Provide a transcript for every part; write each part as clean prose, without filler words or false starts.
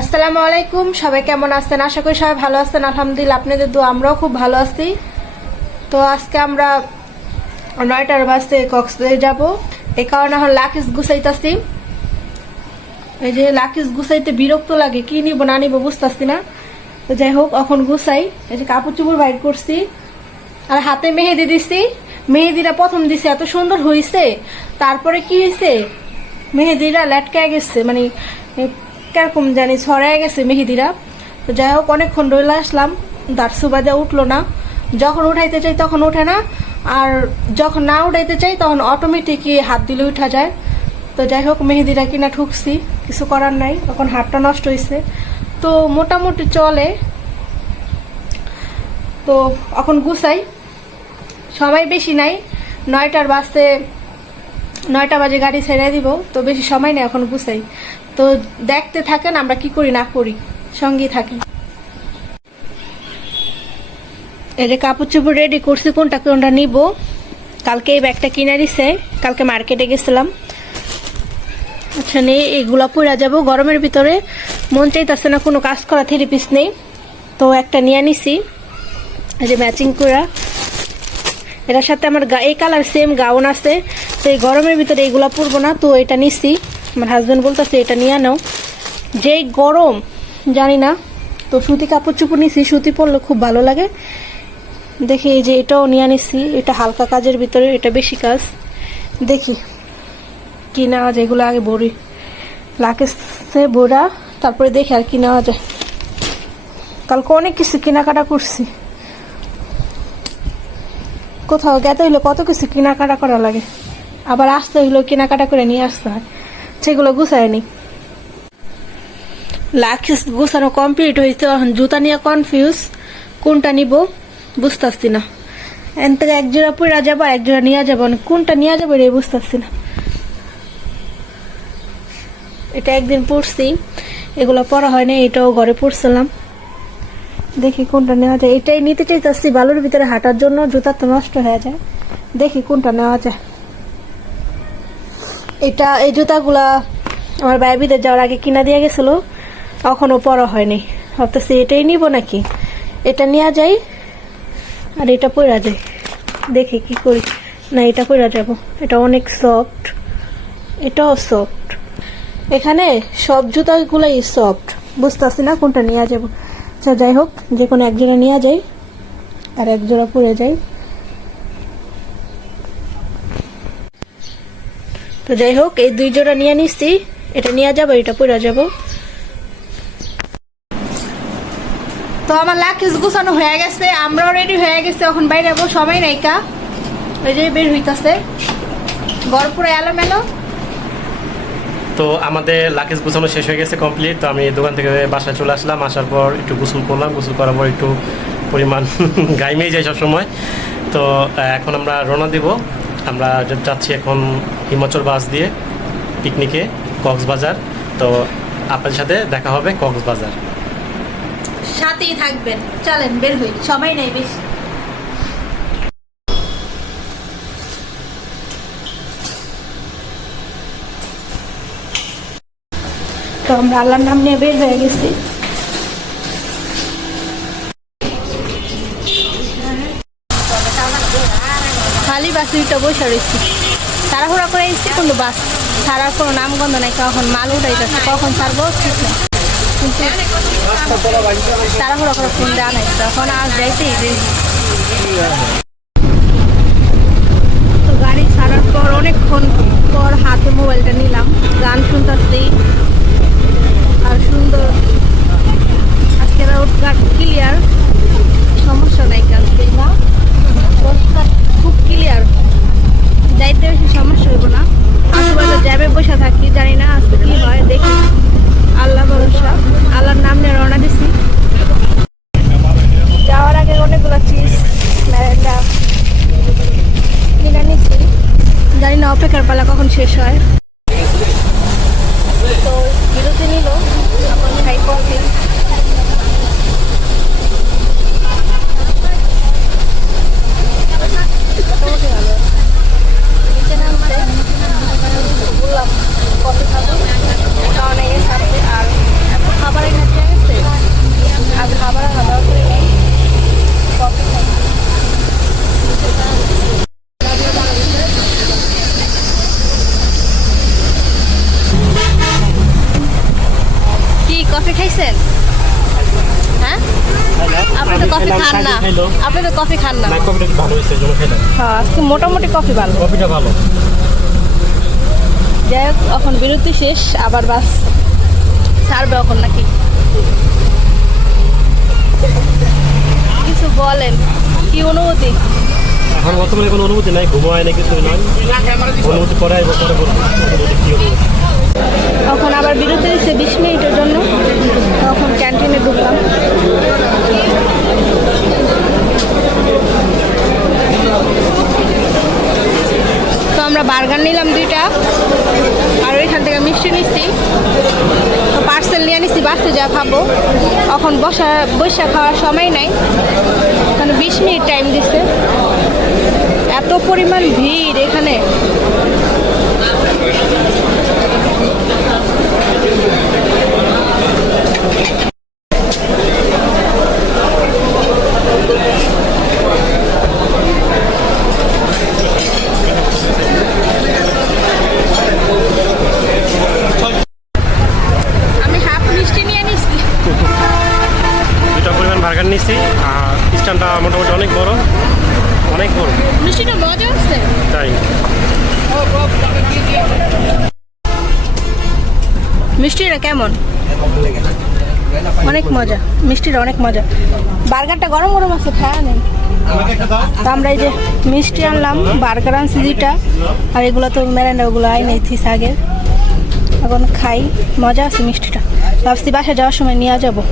আসসালামু আলাইকুম, সবাই কেমন আছেন? আশা করি সবাই ভালো আছেন। আলহামদুলিল্লাহ, আপনাদের দোয়া আমরাও খুব ভালো আছি। তো আজকে আমরা 9টার বাসে কক্সবাজার যাব। এই কারণে এখন লাকিস গুছাইতেছি। এই যে লাকিস গুছাইতে বিরক্ত লাগে, কি নিব না নিব বুঝতেছি না। তো যাই হোক, এখন গুছাই। এই যে কাপড় চোপড় বাইর করছি আর হাতে মেহেদি দিছি। মেহেদিটা প্রথম দিছি, এত সুন্দর হয়েছে। তারপরে কি হয়েছে, মেহেদিটা লেটকায় গেছে, মানে কিরকম জানি ছড়ায় গেছে মেহেদিরা। তো যাই হোক, অনেকক্ষণ রইলে আসলাম, তার সুবাদে উঠলো না। যখন উঠাইতে চাই তখন ওঠে না, আর যখন না উঠাইতে চাই তখন অটোমেটিকই হাত দিলে উঠা যায়। তো যাই হোক, মেহেদিটা কিনা ঠুকছি, কিছু করার নাই। এখন হাতটা নষ্ট হয়েছে, তো মোটামুটি চলে। তো এখন গুছাই, সময় বেশি নাই। 9টার বাসে 9টা বাজে গাড়ি ছেড়ে দিব, তো বেশি সময় নেই। এখন গুছাই, তো দেখতে থাকেন আমরা কি করি না করি, সঙ্গেই থাকেন। এই যে কাপড় চোপড় রেডি করছি, কোনটা কোনটা নিব। কালকে এই ব্যাগটা কিনে দিছে, কালকে মার্কেটে গেছিলাম। আচ্ছা নেই, এগুলা পরে যাব গরমের ভিতরে। মন চাইতেছে না কোনো কাজ করা, থেরাপিস নেই, তো একটা নিয়ে নিছি। এই যে ম্যাচিং করা, এটার সাথে আমার এই কালার সেম গাউন আছে। তো এই গরমের ভিতরে এগুলা পরবো না, তো এটা নিছি। আমার হাজব্যান্ড বলতেছে এটা নিয়ে নাও, যেই গরম জানি না। তো সুতি কাপড় চোপড় নিছি, সুতি পরলে খুব ভালো লাগে। দেখি এই যে এটাও নিয়ে নিছি, এটা হালকা কাজের ভিতরে, এটা বেশি কাজ। দেখি কি নেওয়া যায়, এগুলো আগে ভরি লাকেসে ভরা, তারপরে দেখি আর কি নেওয়া যায়। কালকে অনেক কিছু কেনাকাটা করছি, কোথাও গেতে হইলে কত কিছু কেনাকাটা করা লাগে, আবার আসতে হইলেও কেনাকাটা করে নিয়ে আসতে হয়, সেগুলো গুছায় নি। লাকিস গুছানো কমপ্লিট হয়েছে, এখন জুতা নিয়ে কনফিউজ, কোনটা নিব বুঝতেছি না। এন থেকে এক জোড়া পরা যাবো, এক জোড়া নিয়ে যাবো, কোনটা নিয়ে যাবো রে বুঝতেছি না। এটা একদিন পরছি, এগুলো পরা হয় না, এটাও ঘরে পরছিলাম। দেখি কোনটা নেওয়া যায়, এটাই নিতে চাইতেছি বালুর ভিতরে হাঁটার জন্য, জুতা তো নষ্ট হয়ে যায়। দেখি কোনটা নেওয়া যায়। এটা এই জুতাগুলা আমার বাইবিদের যাওয়ার আগে কিনা দিয়ে গেছিল, তখনও পরা হয়নি। ভাবতেছি এটাই নিব নাকি, এটা নেওয়া যায় আর এটা পরা যায়। দেখি কি করি, না এটা পরা যাব। এটা অনেক সফট, এটাও সফট। এখানে সব জুতাগুলাই সফট, বুঝতেছি না কোনটা নিয়ে যাব। আচ্ছা যাই হোক, যে কোনো এক জোড়া নিয়ে যাই আর এক জোড়া পরে যাই। তো যাই হোক, এই দুই জোড়া নিয়ে নিচ্ছি, এটা নিয়ে যাবো, এটা পরে যাব। তো আমার লাকিস গুছানো হয়ে গেছে, আমরাও রেডি হয়ে গেছে, এখন বাইরে যাবো, সময় নাই কা। ওই যে বের হইতাছে, গড় পুরো এলোমেলো। তো আমাদের লাকেজ গোছানো শেষ হয়ে গেছে, কমপ্লিট। তো আমি দোকান থেকে বাসায় চলে আসলাম, আসার পর একটু গোসল করলাম, গোসল করার পর একটু পরিমাণ গাইমেই যায় সবসময়। তো এখন আমরা রওনা দিব। আমরা যাচ্ছি এখন হিমাচল বাস দিয়ে পিকনিকে কক্সবাজার। তো আপনাদের সাথে দেখা হবে কক্সবাজার, সাথেই থাকবেন। চলেন বের হই, সময় নেই বেশি। তো আমরা আল্লাহর নাম নিয়ে বের হয়ে গেছি। খালি বাসে উঠে বসে রয়েছি, তাড়াহুড়া করে এসেছি, কিন্তু বাস ছাড়ার কোনো নামগন্ধ নাই। কখন মাল উঠাইতেছে, কখন ছাড়বো ঠিক না, কিন্তু তাড়াহুড়া করে ফোন দেওয়া নাই, তখন আজ যাইতেই তো গাড়ি ছাড়ার পর অনেকক্ষণ পর হাতে মোবাইলটা নিলাম, গান শুনতেছি। আর সুন্দর, আজকে রোডঘাট ক্লিয়ার, সমস্যা নাই। আজকে না রোডঘাট খুব ক্লিয়ার, যাইতে বেশি সমস্যা হইব না। আশেপাশে জ্যাবে বসে থাকি, জানি না আজকে কি হয়, দেখি। আল্লাহ ভরসা, আল্লাহর নাম নিয়ে রওনা দিছি। যাওয়ার আগে অনেকগুলো চিজ ম্যারেন্ডা কিনে নিচ্ছি, জানি না অপেক্ষার পালা কখন শেষ হয়। তো বিরতি কফি খাইছেন? হ্যাঁ, আপনি তো কফি খান না। আপনি তো কফি খান না। কফিটা ভালো হয়েছে, হ্যাঁ, আজকে মোটামুটি কফি ভালো। কফিটা ভালো। যাই হোক, এখন বিরতি শেষ, আবার বাস ছাড়বে এখন নাকি? কিছু বলেন, কি অনুভূতি? এখন বর্তমানে কোনো অনুভূতি নাই, ঘুমো হয় না, কিছু নয়। অনুভূতি পরে আসবো, পরে বলবো কি অনুভূতি। এখন আবার বিরতি দিচ্ছে 20 মিনিটের জন্য। তখন ক্যান্টিনে ঢুকলাম। তো আমরা বার্গার নিলাম 2টা, আর ওইখান থেকে মিষ্টি নিচ্ছি। পার্সেল নিয়ে নিচ্ছি, বাসে যা খাবো। এখন বসে খাওয়ার সময় নাই, মানে 20 মিনিট টাইম দিচ্ছে। এত পরিমাণ ভিড় এখানে। আমি হাফ মিষ্টি নিয়ে নিচ্ছি। দুটা পরিমাণ বার্গার নিছি, আর স্ট্যান্ডটা মোটামুটি অনেক বড়, অনেক বড়। মিষ্টিটা মজা হচ্ছে তাই মিষ্টিটা কেমন? অনেক মজা, মিষ্টিটা অনেক মজা। বার্গারটা গরম গরম আছে, খাওয়া নেই। তো আমরা এই যে মিষ্টি আনলাম, বার্গার আনছি 2টা, আর এগুলো তো মেরান্ডা, ওগুলো আই নেই থিস আগের। এখন খাই, মজা আছে মিষ্টিটা। ভাবছি বাসায় যাওয়ার সময় নিয়ে যাবো।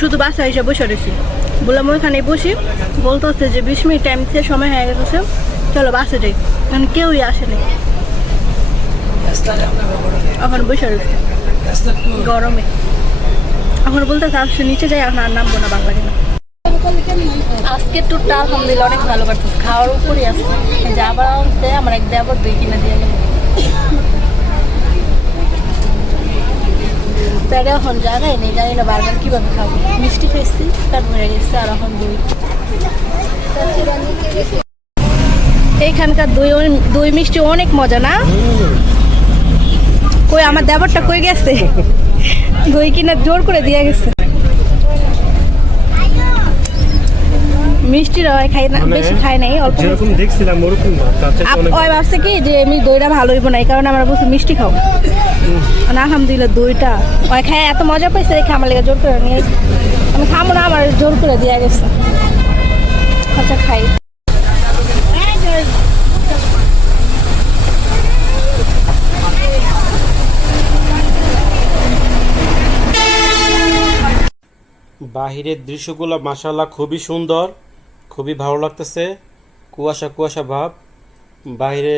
শুধু বাসায় এসে বসে রয়েছি। বললাম ওইখানে বসি, বলতে হচ্ছে যে 20 মিনিট টাইম থেকে সময় হয়ে গেছে, চলো বাসে যাই। এখন কেউই আসেনি, এখন বসে রয়েছি গরমে। এখন বলতে আসছে নিচে যাই, এখন আর নামবো না, বাংলা কিনা। আজকে ট্যুরটা আলহামদুলিল্লাহ অনেক ভালো কাটছে, খাওয়ার উপরই আসছে। যে আবার আসছে আমার এক দিয়ে আবার 2 কিনে দিয়ে গেল। তাহলে এখন জানাই নেই, জানি না বার্গার কীভাবে খাবো। মিষ্টি খেয়েছি, পেট ভরে গেছে, আর এখন দই। এইখানকার দই মিষ্টি অনেক মজা না? কই আমার দেবরটা কই গেছে? দই কিনা জোর করে দিয়ে গেছে। মিষ্টিরা খাই না, বেশি খাই নাই, অল্প। যেরকম দেখছিলাম ওরকম না, তার চেয়ে অনেক ওই ভাবছে কি যে আমি দইটা ভালো হইব না, এই কারণে আমরা বলছি মিষ্টি খাও। না, আলহামদুলিল্লাহ দইটা ওই খাই এত মজা পাইছে, রেখে আমার লেগে জোর করে নিয়ে। আমি খাবো না, আমার জোর করে দিয়ে গেছে। আচ্ছা খাই। বাহিরের দৃশ্যগুলো মাশাআল্লাহ খুবই সুন্দর, খুবই ভালো লাগতেছে। কুয়াশা কুয়াশা ভাব, বাইরে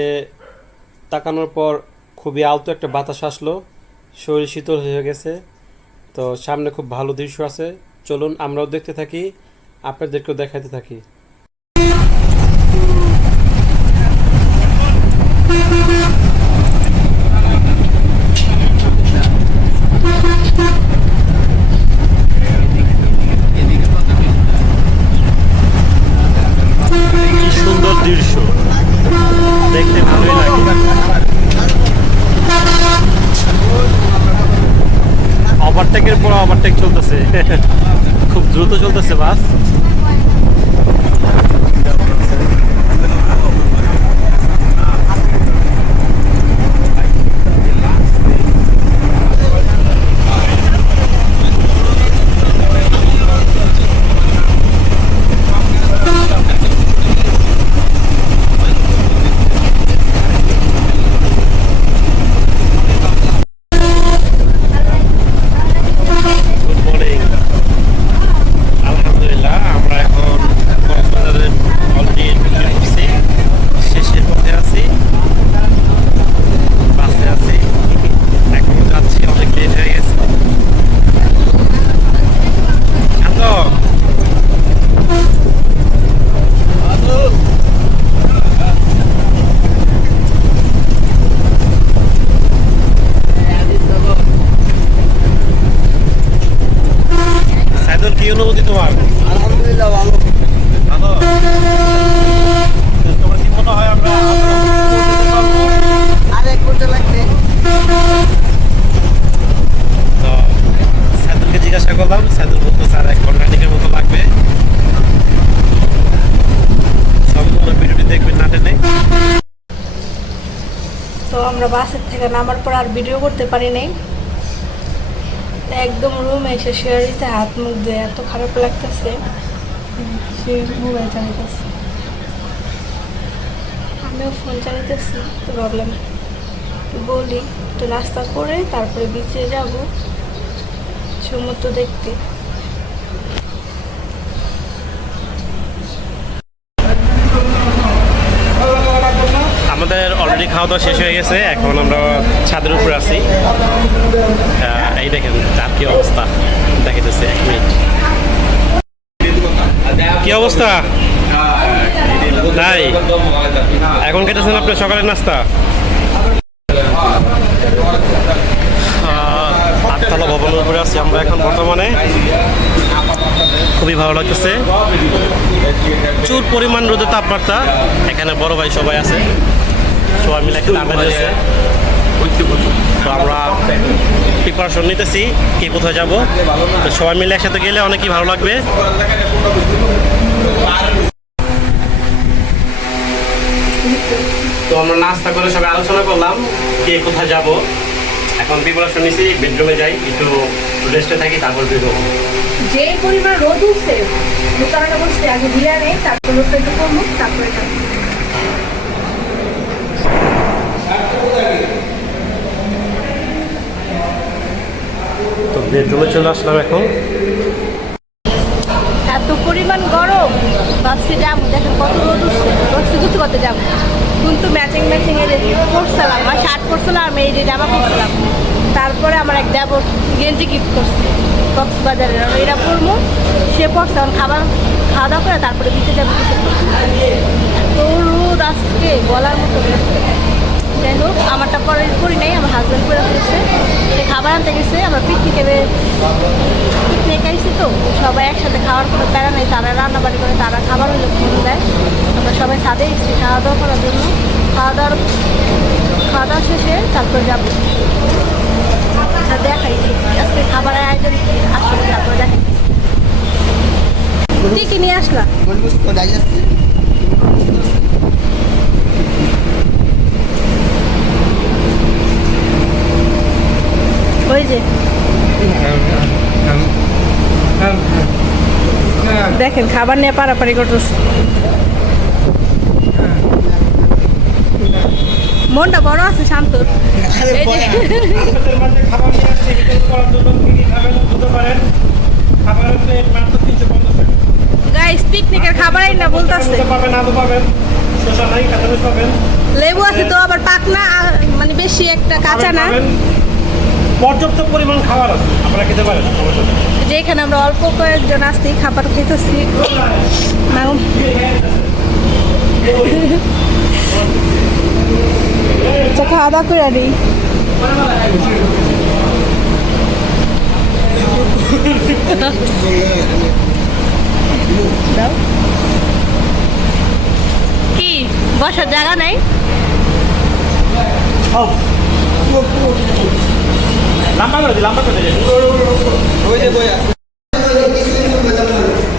তাকানোর পর খুবই আলতো একটা বাতাস আসলো, শরীর শীতল হয়ে গেছে। তো সামনে খুব ভালো দৃশ্য আছে, চলুন আমরাও দেখতে থাকি, আপনাদেরকেও দেখাতে থাকি। কি সুন্দর দৃশ্য, দেখতে ভালোই লাগে। ওভারটেকের পর ওভারটেক চলতেছে, খুব দ্রুত চলতেছে বাস। গুড মর্নিং, আলহামদুলিল্লাহ কি অনুভূতি তোমার? আলহামদুলিল্লাহ ভালো। ভালো। তোমার কি মনে হয় আমরা আর 1 ঘন্টা লাগবে। তো সাইদুলকে জিজ্ঞাসা করলাম, সাইদুল বলতো স্যার 1 ঘন্টা দিকের মতো লাগবে। সম্পূর্ণ ভিডিওটি দেখবেন না টেনে। তো আমরা বাসের থেকে নামার পর আর ভিডিও করতে পারি নাই, একদম রুমে এসে শুয়ে দিতে হাত মুখ দিয়ে এত খারাপ লাগতেছে। মোবাইল চালাইতেছি, আমিও ফোন চালাইতেছি। তো ভাবলাম একটু বলি, তো নাস্তা করে তারপরে বিচে যাব সমুদ্র দেখতে। আমাদের অলরেডি খাওয়া দাওয়া শেষ হয়ে গেছে, এখন আমরা ছাদের উপরে আছি। এই দেখেন তার কি অবস্থা দেখাইতেছে। 1 মিনিট, কি অবস্থা? তাই এখন খেতেছেন আপনার সকালের নাস্তা? 8তলা ভবনের উপরে আছি আমরা এখন বর্তমানে। খুবই ভালো লাগতেছে, প্রচুর পরিমাণ রোদের তাপমাত্রা। এখানে বড় ভাই সবাই আছে, সবাই মিলে একটা আড্ডা দিয়েছে। তো আমরা প্রিপারেশন নিতেছি কে কোথায় যাব। তো সবাই মিলে একসাথে গেলে অনেকই ভালো লাগবে। তো আমরা নাস্তা করে সবাই আলোচনা করলাম কে কোথায় যাব। এখন প্রিপারেশন নিছি, বেডরুমে যাই, একটু রেস্টে থাকি, তারপর বেরোবো। যে পরিমাণ রোদ উঠছে, দোকানটা বসছে আগে দিয়ে নেই, তারপর রোদটা একটু কমুক, তারপরে তো বেডরুমে চলে আসলাম এখন। এত পরিমাণ গরম, ভাবছি যাবো, দেখেন কত রোদ উঠছে, রোদ গুছু করতে যাবো। কিন্তু ম্যাচিং এর পরছিলাম, আর শার্ট পরছিলাম, আমি এই যে জামা পরছিলাম। তারপরে আমার এক দেবর গেঞ্জি গিফট করছে কক্সবাজারের, এরা পরবো, সে পরছে। এখন খাওয়া দাওয়া করে তারপরে বিচে যাবো। তো রোদ আজকে বলার মতো হয়েছে। যাই হোক, আমারটা পরে করি নাই, আমার হাজব্যান্ড করে ফেলেছে। সে খাবার আনতে গেছে, আমরা পিকনিক আইসি, তো সবাই একসাথে খাওয়ার কোনো প্যারা নেই। তারা রান্নাবাড়ি করে, তারা খাবার হইলে ফোন দেয়। আমরা সবাই ছাদে এসেছি খাওয়া দাওয়া করার জন্য। খাওয়া দাওয়া শেষে তারপর যাবো। দেখাই আজকে খাবারের আয়োজন আসলে, তারপরে দেখাই কি কি নিয়ে আসলা। গোলমরিচ ডাই আছে। ওই যে দেখেন খাবার নিয়ে পারাপারি করতেছে। মনটা বড় আছে শান্ত। আরে বড়। আপনাদের মাঝে খাবার নিয়ে আসছি, বিতরণ করার জন্য কি কি খাবেন বলতে পারেন। খাবারের প্লেট মাত্র 350 টাকা। গাইস পিকনিকের খাবারই না বলতাছে। পাবেন, আলু পাবেন, শসা নাই, কাঁচামরিচ পাবেন, লেবু আছে তো আবার পাকনা, মানে বেশি একটা কাঁচা না। পাবেন। পর্যাপ্ত পরিমাণ খাবার আছে, আপনারা খেতে পারেন, সমস্যা নেই। যেখানে আমরা অল্প কয়েকজন আসছি, খাবার খেতেছি। খাওয়া দাওয়া করে নিই। কি বসার জায়গা নাই?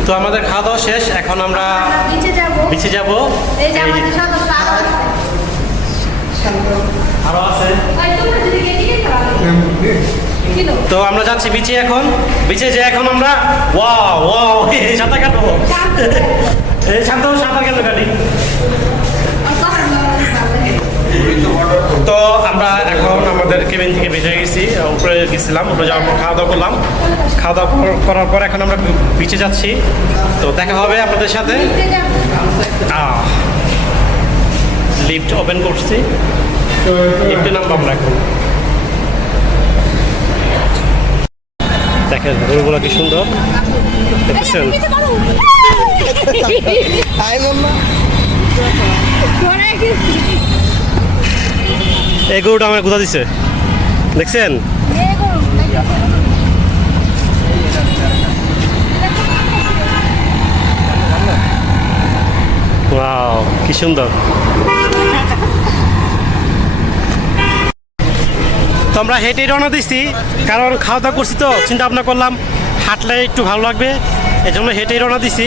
তো আমাদের খাওয়া দাওয়া শেষ, এখন আমরা বিচে যাব। আরো আছে, তো আমরা যাচ্ছি বিচে। এখন বিচে যে এখন আমরা সাঁতার কাটবো। এই সাঁতার কেন কাটি? তো আমরা এখন আমাদের কেবিন থেকে বের হয়ে গেছি, উপরে গেছিলাম, উপরে যাওয়ার পর খাওয়া দাওয়া করলাম। খাওয়া দাওয়া করার পর এখন আমরা বিচে যাচ্ছি। তো দেখা হবে আপনাদের সাথে। লিফট ওপেন করছি, লিফটে নামবো আমরা এখন। দেখেন ঘরগুলো কি সুন্দর দেখছেন। এই গরুটা আমার কোথা দিছে দেখছেন। সুন্দর। তো আমরা হেঁটেই রওনা দিচ্ছি, কারণ খাওয়া দাওয়া করছি তো চিন্তা ভাবনা করলাম হাঁটলে একটু ভালো লাগবে, এই জন্য হেঁটেই রওনা দিছি।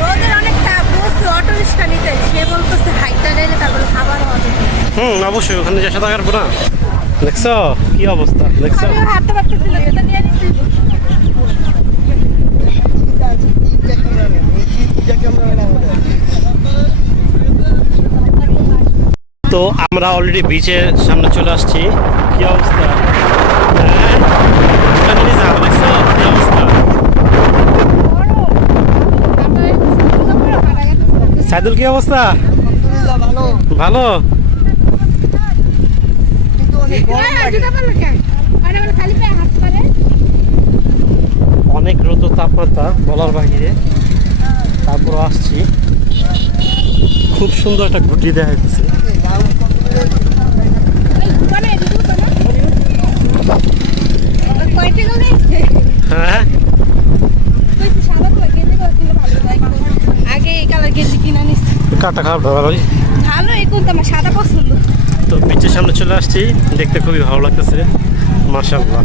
রোদের অনেক তাপ, বলছে অটো রিক্সা নিতে, সে বলতেছে হাইটটা নিলে তারপরে খাবার হবে। অবশ্যই ওখানে যে সাদা কাটবো না। দেখছো কি অবস্থা, দেখছো? আমিও হাঁটতে পারতেছিল, এটা নিয়ে নিচ্ছি। তো আমরা অলরেডি বিচের সামনে চলে আসছি। কি অবস্থা, হ্যাঁ? ওখানে নিয়ে যাও, দেখছো কি অবস্থা? সাইদুল কি অবস্থা? আলহামদুলিল্লাহ ভালো, ভালো। কিন্তু অনেক গরম লাগে। অনেক রোদ তাপমাত্রা বলার বাহিরে, তারপর আসছি। খুব সুন্দর একটা গুটি দেখা যাচ্ছে। হ্যাঁ, আগে এই কালার গেঞ্জি কিনা নিচ্ছি, কাটা খারাপ ভালোই। ভালো এখন তো আমার সাদা পছন্দ। তো বিচের সামনে চলে আসছি, দেখতে খুবই ভালো লাগতেছে, মাশাআল্লাহ।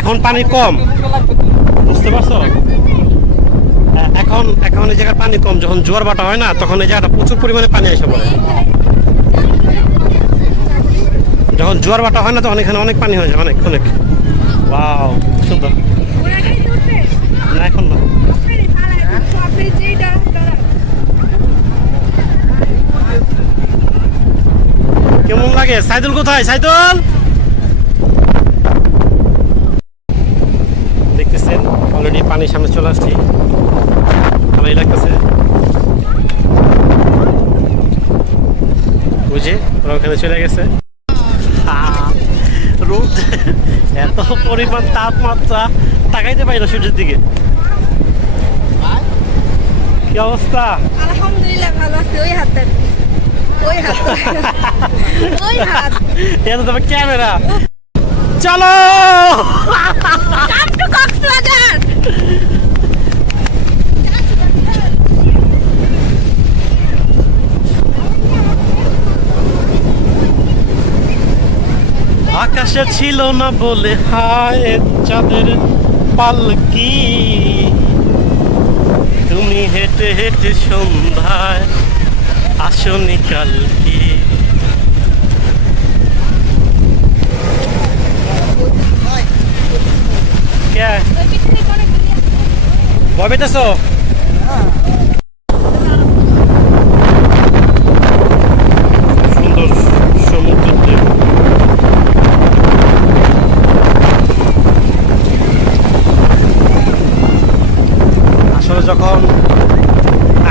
এখন পানি কম, বুঝতে পারছো? এখন এখন এই জায়গার পানি কম, যখন জোয়ার ভাটা হয় না তখন এই জায়গাটা প্রচুর পরিমাণে পানি এসে পড়ে। যখন জোয়ার ভাটা হয় না তখন এখানে অনেক পানি হয়ে যায়, অনেক অনেক। ওয়াও, সুন্দর। না এখন না। কেমন লাগে? সাইদুল কোথায়? সাইদুল দেখতেছেন অলরেডি পানির সামনে চলে আসছি, ভালোই লাগতেছে। বুঝে ওরা ওখানে চলে গেছে। রোদ, এত পরিমাণ তাপমাত্রা, তাকাইতে পারি না সূর্যের দিকে। কি অবস্থা? আলহামদুলিল্লাহ ভালো আছে। ওই হাত দেন, ওই হাত, ওই হাত। এটা তো ক্যামেরা। চলো Come to কক্সবাজার। আকাশে ছিল না বলে হায় চাঁদের পালকি, তুমি হেঁটে হেঁটে সন্ধ্যায় আসনি কালকি। কে ভয় পেতেছ? সুন্দর সমুদ্রের ঢেউ। আসলে যখন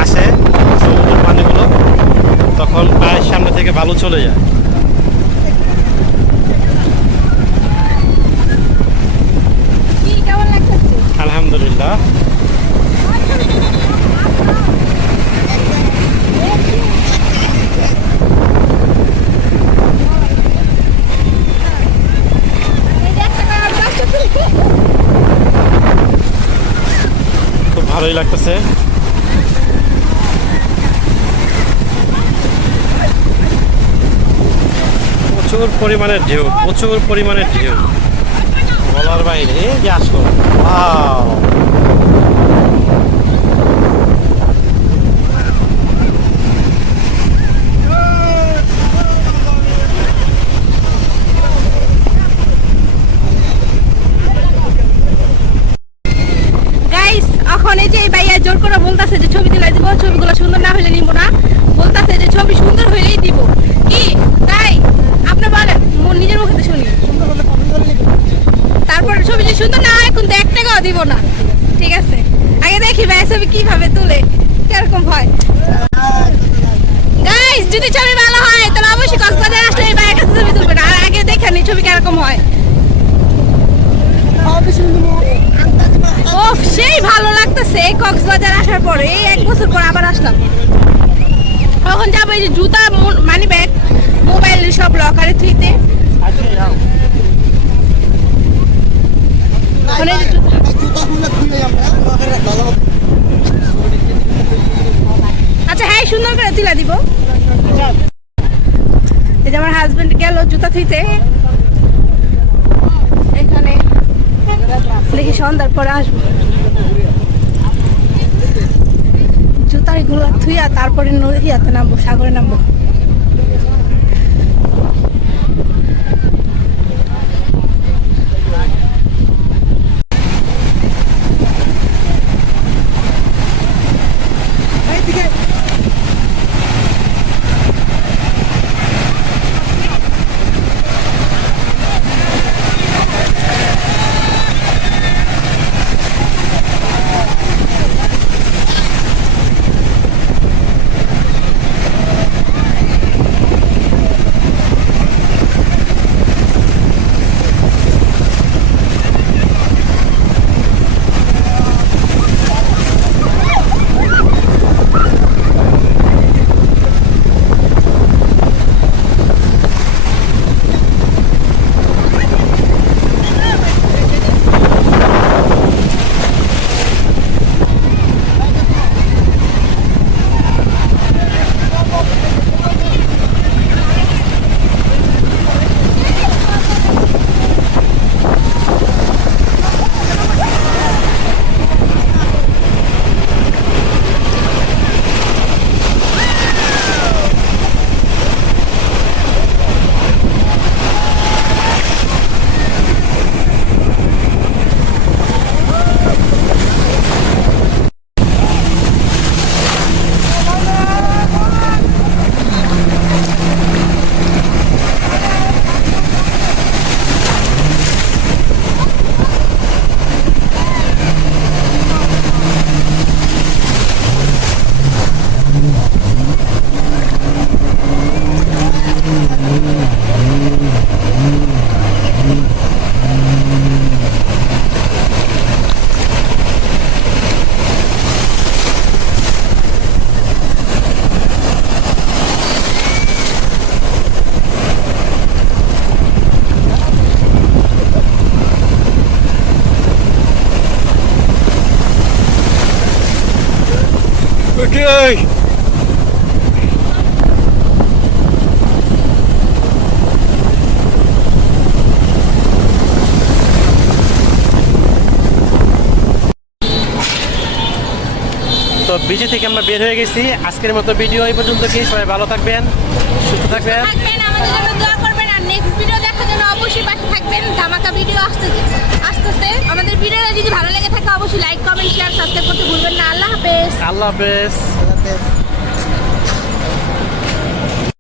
আসে সমুদ্রের পানিগুলো তখন পায়ের সামনে থেকে বালু চলে যায়। কি কেমন লাগতেছে? আলহামদুলিল্লাহ। খুব ভালোই লাগতেছে। প্রচুর পরিমাণের ঢেউ, প্রচুর পরিমাণের ঢেউ, বলার বাইরে। এই যে আসো, ওয়াও। গাইস, এখন এই যে এই ভাইয়া জোর করে বলতাছে যে ছবি তুলে দিব, ছবিগুলো সুন্দর না হলে নিব না। বলতাছে যে ছবি সুন্দর হইলেই দিব। কি তাই? আপনি বলেন, নিজের মুখে শুনি। তারপরে ছবি যে সুন্দর না হয় কিন্তু 1 টাকাও দিব না। ঠিক আছে, আগে দেখি ভাই ছবি কিভাবে তুলে, কিরকম হয়। গাইস, যদি ছবি ভালো হয় তাহলে অবশ্যই কক্সবাজার আসলে এই ভাইয়ের কাছে ছবি তুলবেন। আর আগে দেখে নি ছবি কিরকম হয়। ও সেই ভালো লাগতেছে এই কক্সবাজার আসার পরে, এই 1 বছর পর আবার আসলাম। এখন যাবো এই যে জুতা মানি ব্যাগ মোবাইল সব লকারে থুইতে মানে এই যে জুতা জুতা খুলে খুলে আমরা লকারে রাখলাম আচ্ছা হ্যাঁ সুন্দর করে তুলা দিব এই যে আমার হাজবেন্ড গেল জুতা থুইতে এখানে দেখি সন্ধ্যার পরে আসবো জুতার গুলো থুইয়া তারপরে নদীতে নামবো সাগরে নামবো Okay. তো বিজি থেকে আমরা বের হয়ে গেছি আজকের মতো ভিডিও এই পর্যন্ত কি সবাই ভালো থাকবেন সুস্থ থাকবেন আমাদের জন্য দোয়া করবেন আর নেক্সট ভিডিও দেখার জন্য অবশ্যই পাশে থাকবেন ধামাকা ভিডিও আসতেছে আমাদের ভিডিওটা যদি ভালো লেগে থাকে অবশ্যই লাইক কমেন্ট শেয়ার সাবস্ক্রাইব করতে ভুলবেন না আল্লাহ হাফেজ আল্লাহ হাফেজ আল্লাহ হাফেজ